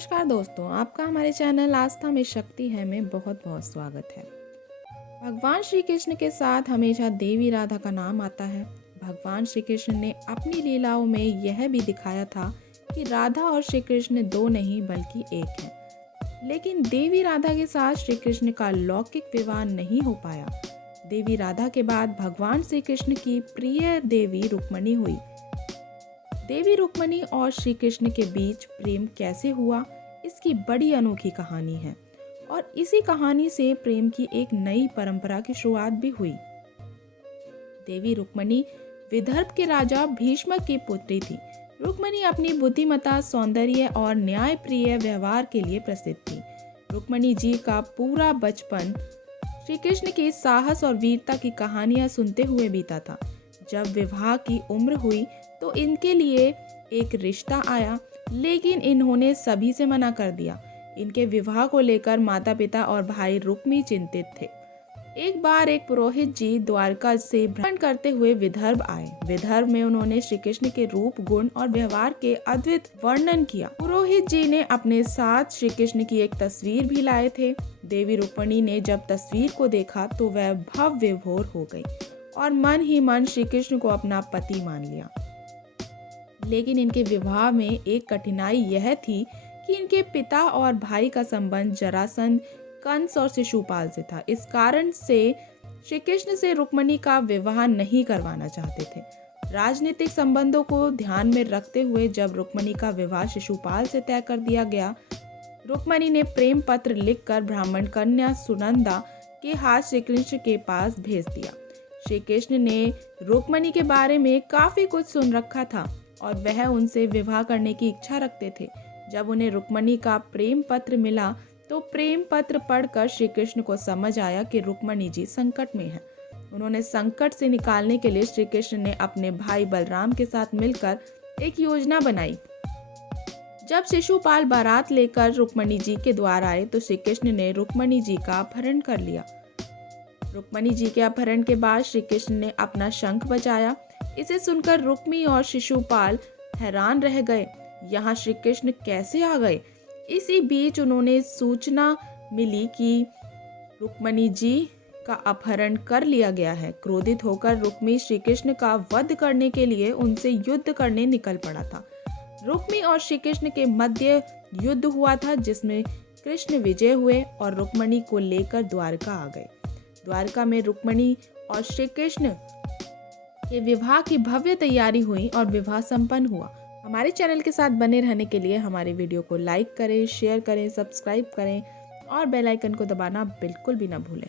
नमस्कार दोस्तों, आपका हमारे चैनल आस्था में शक्ति है में बहुत बहुत स्वागत है। भगवान श्री कृष्ण के साथ हमेशा देवी राधा का नाम आता है। भगवान श्री कृष्ण ने अपनी लीलाओं में यह भी दिखाया था कि राधा और श्री कृष्ण दो नहीं बल्कि एक हैं। लेकिन देवी राधा के साथ श्री कृष्ण का लौकिक विवाह नहीं हो पाया। देवी राधा के बाद भगवान श्री कृष्ण की प्रिय देवी रुक्मणी हुई। देवी रुक्मणी और श्री कृष्ण के बीच प्रेम कैसे हुआ, इसकी बड़ी अनोखी कहानी है और इसी कहानी से प्रेम की एक नई परंपरा की शुरुआत भी हुई। देवी रुक्मणी विदर्भ के राजा भीष्मक की पुत्री थी। रुक्मणी अपनी बुद्धिमता, सौंदर्य और न्यायप्रिय व्यवहार के लिए प्रसिद्ध थी। रुक्मणी जी का पूरा बचपन श्री कृष्ण के साहस और वीरता की कहानियां सुनते हुए बीता था। जब विवाह की उम्र हुई तो इनके लिए एक रिश्ता आया, लेकिन इन्होंने सभी से मना कर दिया। इनके विवाह को लेकर माता पिता और भाई रुक्मी चिंतित थे। एक बार एक पुरोहित जी द्वारका से भ्रमण करते हुए विदर्भ आए। विदर्भ में उन्होंने श्री कृष्ण के रूप, गुण और व्यवहार के अद्भुत वर्णन किया। पुरोहित जी ने अपने साथ श्री कृष्ण की एक तस्वीर भी लाए थे। देवी रुक्मणी ने जब तस्वीर को देखा तो वह भव्य विभोर हो गई और मन ही मन श्री कृष्ण को अपना पति मान लिया। लेकिन इनके विवाह में एक कठिनाई यह थी कि इनके पिता और भाई का संबंध जरासंध, कंस और शिशुपाल से था। इस कारण से श्री कृष्ण से रुक्मणी का विवाह नहीं करवाना चाहते थे। राजनीतिक संबंधों को ध्यान में रखते हुए जब रुक्मणी का विवाह शिशुपाल से तय कर दिया गया, रुक्मणी ने प्रेम पत्र लिखकर ब्राह्मण कन्या सुनंदा के हाथ श्री कृष्ण के पास भेज दिया। श्री कृष्ण ने रुक्मणी के बारे में काफी कुछ सुन रखा था और वह उनसे विवाह करने की इच्छा रखते थे। जब उन्हें रुक्मणी का प्रेम पत्र मिला तो प्रेम पत्र पढ़कर श्री कृष्ण को समझ आया कि रुक्मणी जी संकट में हैं। उन्होंने संकट से निकालने के लिए श्री कृष्ण ने अपने भाई बलराम के साथ मिलकर एक योजना बनाई। जब शिशुपाल बारात लेकर रुक्मणी जी के द्वार आए तो श्री कृष्ण ने रुक्मणी जी का अपहरण कर लिया। रुक्मणी जी के अपहरण के बाद श्री कृष्ण ने अपना शंख बजाया। इसे सुनकर रुक्मी और शिशुपाल हैरान रह गए, यहाँ श्री कृष्ण कैसे आ गए। इसी बीच उन्होंने सूचना मिली कि रुक्मणी जी का अपहरण कर लिया गया है। क्रोधित होकर रुक्मी श्री कृष्ण का वध करने के लिए उनसे युद्ध करने निकल पड़ा था। रुक्मी और श्री कृष्ण के मध्य युद्ध हुआ था, जिसमें कृष्ण विजय हुए और रुक्मणी को लेकर द्वारका आ गए। द्वारका में रुक्मणी और श्री कृष्ण के विवाह की भव्य तैयारी हुई और विवाह संपन्न हुआ। हमारे चैनल के साथ बने रहने के लिए हमारे वीडियो को लाइक करें, शेयर करें, सब्सक्राइब करें और बेल आइकन को दबाना बिल्कुल भी ना भूलें।